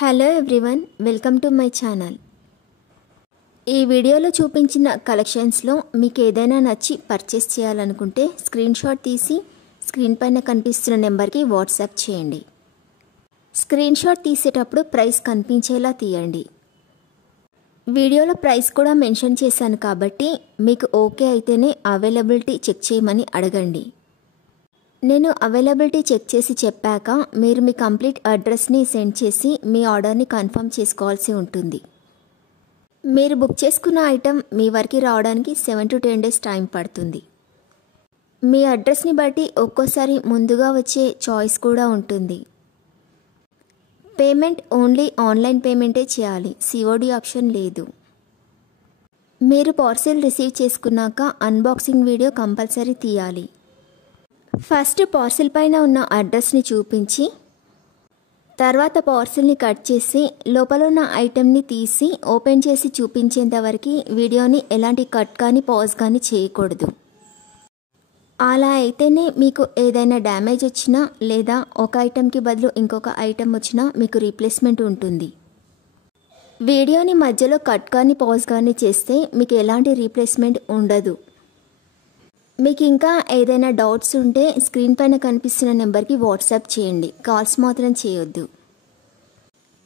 Hello everyone, welcome to my channel. ఈ వీడియోలో చూపించిన కలెక్షన్స్లో మీకు ఏదైనా నచ్చి పర్చేస్ చేయాలనుకుంటే స్క్రీన్ షాట్ తీసి స్క్రీన్ పైన కనిపిస్తున్న నెంబర్కి వాట్సాప్ చేయండి. స్క్రీన్ షాట్ తీసేటప్పుడు ప్రైస్ కనిపించేలా తీయండి. వీడియోలో ప్రైస్ కూడా మెన్షన్ చేశాను కాబట్టి మీకు ఓకే అయితేనే అవైలబిలిటీ చెక్ చేయమని అడగండి. నేను అవైలబిలిటీ చెక్ చేసి చెప్పాక మీరు మీ కంప్లీట్ అడ్రస్ని సెండ్ చేసి మీ ఆర్డర్ని కన్ఫర్మ్ చేసుకోవాల్సి ఉంటుంది. మీరు బుక్ చేసుకున్న ఐటెం మీ వరకు రావడానికి 7 to 10 days టైం పడుతుంది. మీ అడ్రస్ని బట్టి ఒక్కోసారి ముందుగా వచ్చే చాయిస్ కూడా ఉంటుంది. పేమెంట్ ఓన్లీ ఆన్లైన్ పేమెంటే చేయాలి, సిఓడి ఆప్షన్ లేదు. మీరు పార్సిల్ రిసీవ్ చేసుకున్నాక అన్బాక్సింగ్ వీడియో కంపల్సరీ తీయాలి. ఫస్ట్ పార్సిల్ పైన ఉన్న అడ్రస్ని చూపించి తర్వాత పార్సిల్ని కట్ చేసి లోపల ఉన్న ఐటెంని తీసి ఓపెన్ చేసి చూపించేంత వరకు వీడియోని ఎలాంటి కట్ కానీ పాజ్ కానీ చేయకూడదు. అలా అయితేనే మీకు ఏదైనా డ్యామేజ్ వచ్చినా లేదా ఒక ఐటెంకి బదులు ఇంకొక ఐటెం వచ్చినా మీకు రీప్లేస్మెంట్ ఉంటుంది. వీడియోని మధ్యలో కట్ కానీ పాజ్ కానీ చేస్తే మీకు ఎలాంటి రీప్లేస్మెంట్ ఉండదు. మీకు ఇంకా ఏదైనా డౌట్స్ ఉంటే స్క్రీన్ పైన కనిపిస్తున్న నెంబర్కి వాట్సాప్ చేయండి, కాల్స్ మాత్రం చేయొద్దు.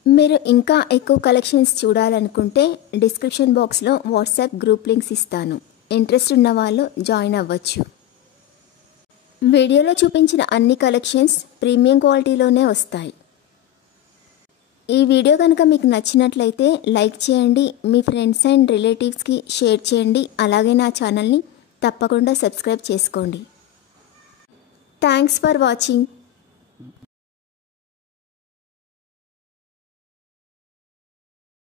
మీరు ఇంకా ఎక్కువ కలెక్షన్స్ చూడాలనుకుంటే డిస్క్రిప్షన్ బాక్స్లో వాట్సాప్ గ్రూప్ లింక్స్ ఇస్తాను, ఇంట్రెస్ట్ ఉన్న వాళ్ళు జాయిన్ అవ్వచ్చు. వీడియోలో చూపించిన అన్ని కలెక్షన్స్ ప్రీమియం క్వాలిటీలోనే వస్తాయి. ఈ వీడియో కనుక మీకు నచ్చినట్లయితే లైక్ చేయండి, మీ ఫ్రెండ్స్ అండ్ రిలేటివ్స్కి షేర్ చేయండి. అలాగే నా ఛానల్ని తప్పకుండా సబ్స్క్రైబ్ చేసుకోండి. Thanks for watching.